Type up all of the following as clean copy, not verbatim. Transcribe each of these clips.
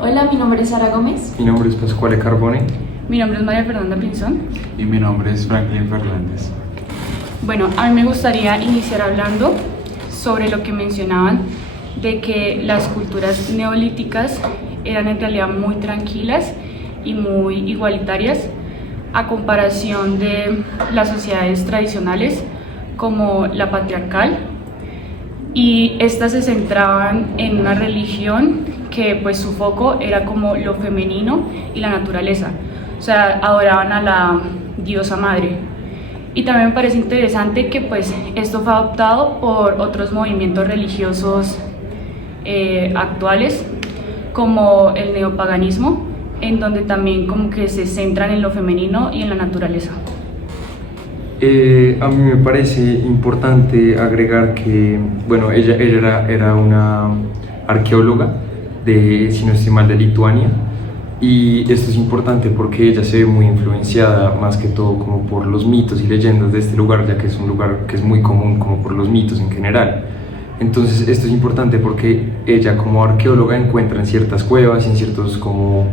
Hola, mi nombre es Sara Gómez. Mi nombre es Pascual Carbone. Mi nombre es María Fernanda Pinzón. Y mi nombre es Franklin Fernández. Bueno, a mí me gustaría iniciar hablando sobre lo que mencionaban de que las culturas neolíticas eran en realidad muy tranquilas y muy igualitarias a comparación de las sociedades tradicionales como la patriarcal, y estas se centraban en una religión que pues su foco era como lo femenino y la naturaleza, o sea, adoraban a la diosa madre. Y también me parece interesante que pues esto fue adoptado por otros movimientos religiosos actuales, como el neopaganismo, en donde también como que se centran en lo femenino y en la naturaleza. A mí me parece importante agregar que, bueno, ella era una arqueóloga si no estoy mal, de Lituania, y esto es importante porque ella se ve muy influenciada más que todo como por los mitos y leyendas de este lugar, ya que es un lugar que es muy común como por los mitos en general. Entonces esto es importante porque ella como arqueóloga encuentra en ciertas cuevas, en ciertos como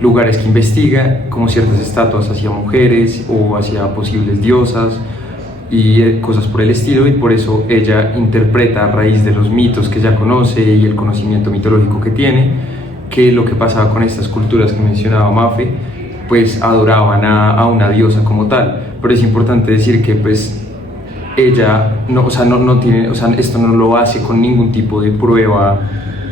lugares que investiga, como ciertas estatuas hacia mujeres o hacia posibles diosas y cosas por el estilo, y por eso ella interpreta a raíz de los mitos que ella conoce y el conocimiento mitológico que tiene, que lo que pasaba con estas culturas que mencionaba Mafe, pues adoraban a una diosa como tal. Pero es importante decir que pues ella no, o sea, no tiene, o sea, esto no lo hace con ningún tipo de prueba,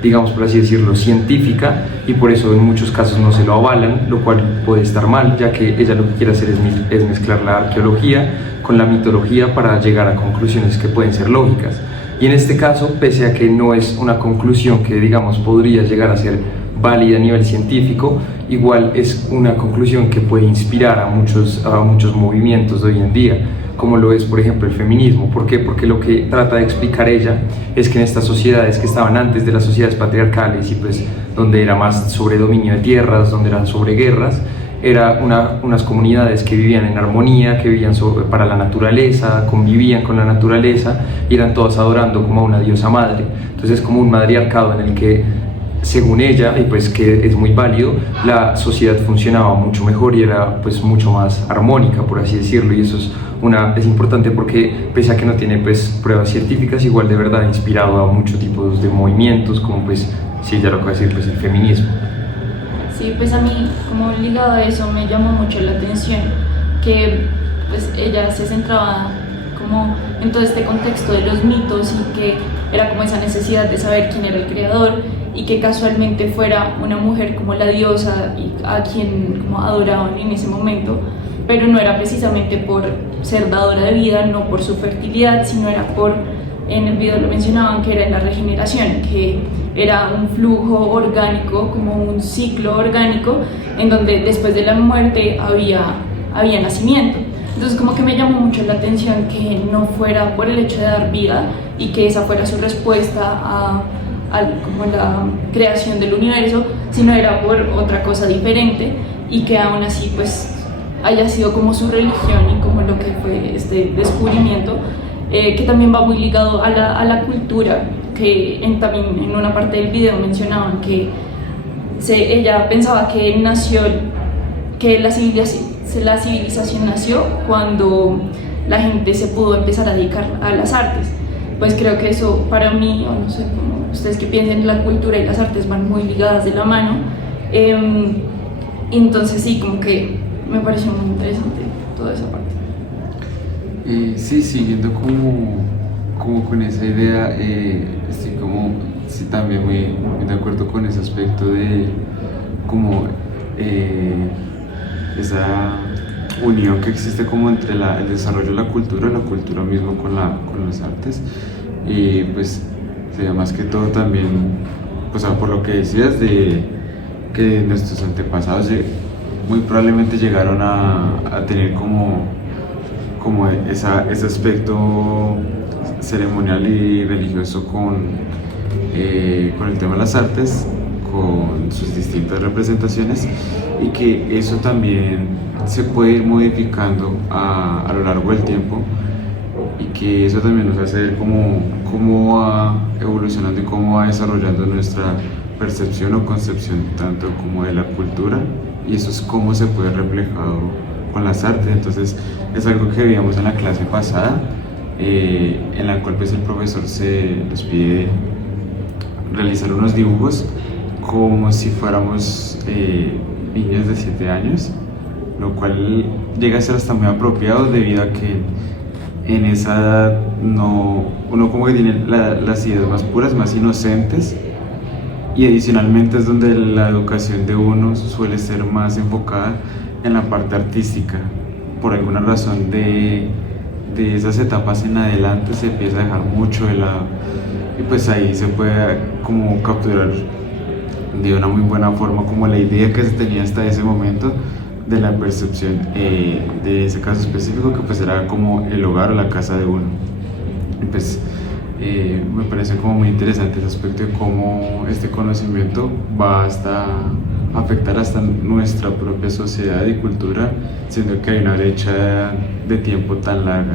digamos por así decirlo, científica, y por eso en muchos casos no se lo avalan, lo cual puede estar mal, ya que ella lo que quiere hacer es mezclar la arqueología con la mitología para llegar a conclusiones que pueden ser lógicas. Y en este caso, pese a que no es una conclusión que digamos podría llegar a ser válida a nivel científico, igual es una conclusión que puede inspirar a muchos movimientos de hoy en día, como lo es por ejemplo el feminismo. ¿Por qué? Porque lo que trata de explicar ella es que en estas sociedades que estaban antes de las sociedades patriarcales y pues donde era más sobre dominio de tierras, donde eran sobre guerras, era unas comunidades que vivían en armonía, que vivían para la naturaleza, convivían con la naturaleza y eran todas adorando como a una diosa madre. Entonces es como un matriarcado en el que, según ella, y pues que es muy válido, la sociedad funcionaba mucho mejor y era pues mucho más armónica, por así decirlo, y eso es importante porque pese a que no tiene pues pruebas científicas, igual de verdad ha inspirado a muchos tipos de movimientos, como pues, sí, ya lo acabo de decir, pues el feminismo. Sí, pues a mí, como ligado a eso, me llamó mucho la atención que pues ella se centraba como en todo este contexto de los mitos y que era como esa necesidad de saber quién era el creador, y que casualmente fuera una mujer como la diosa y a quien como adoraban en ese momento, pero no era precisamente por ser dadora de vida, no por su fertilidad, sino era por, en el video lo mencionaban, que era en la regeneración, que era un flujo orgánico, como un ciclo orgánico, en donde después de la muerte había nacimiento. Entonces como que me llamó mucho la atención que no fuera por el hecho de dar vida y que esa fuera su respuesta a como la creación del universo, sino era por otra cosa diferente, y que aún así pues haya sido como su religión y como lo que fue este descubrimiento, que también va muy ligado a la cultura, que también en una parte del video mencionaban que ella pensaba que la civilización nació cuando la gente se pudo empezar a dedicar a las artes. Pues creo que eso para mí, o no sé, como ustedes que piensen, la cultura y las artes van muy ligadas de la mano. Entonces sí, como que me pareció muy interesante toda esa parte. Sí, siguiendo como con esa idea, estoy como sí, también muy de acuerdo con ese aspecto de como esa unión que existe como entre el desarrollo de la cultura mismo con las artes, y pues sería más que todo también, pues por lo que decías de que nuestros antepasados muy probablemente llegaron a tener como ese aspecto ceremonial y religioso con el tema de las artes, con sus distintas representaciones, y que eso también se puede ir modificando a lo largo del tiempo, y que eso también nos hace ver cómo va evolucionando y cómo va desarrollando percepción o concepción tanto como de la cultura, y eso es cómo se puede reflejado con las artes. Entonces es algo que veíamos en la clase pasada, en la cual pues el profesor nos pide realizar unos dibujos como si fuéramos niños de 7 años, lo cual llega a ser hasta muy apropiado debido a que en esa edad uno como que tiene las ideas más puras, más inocentes, y adicionalmente es donde la educación de uno suele ser más enfocada en la parte artística. Por alguna razón de esas etapas en adelante se empieza a dejar mucho de lado, y pues ahí se puede como capturar de una muy buena forma como la idea que se tenía hasta ese momento de la percepción de ese caso específico, que pues era como el hogar o la casa de uno. Y pues me parece como muy interesante el aspecto de cómo este conocimiento va hasta afectar hasta nuestra propia sociedad y cultura, siendo que hay una brecha de tiempo tan larga.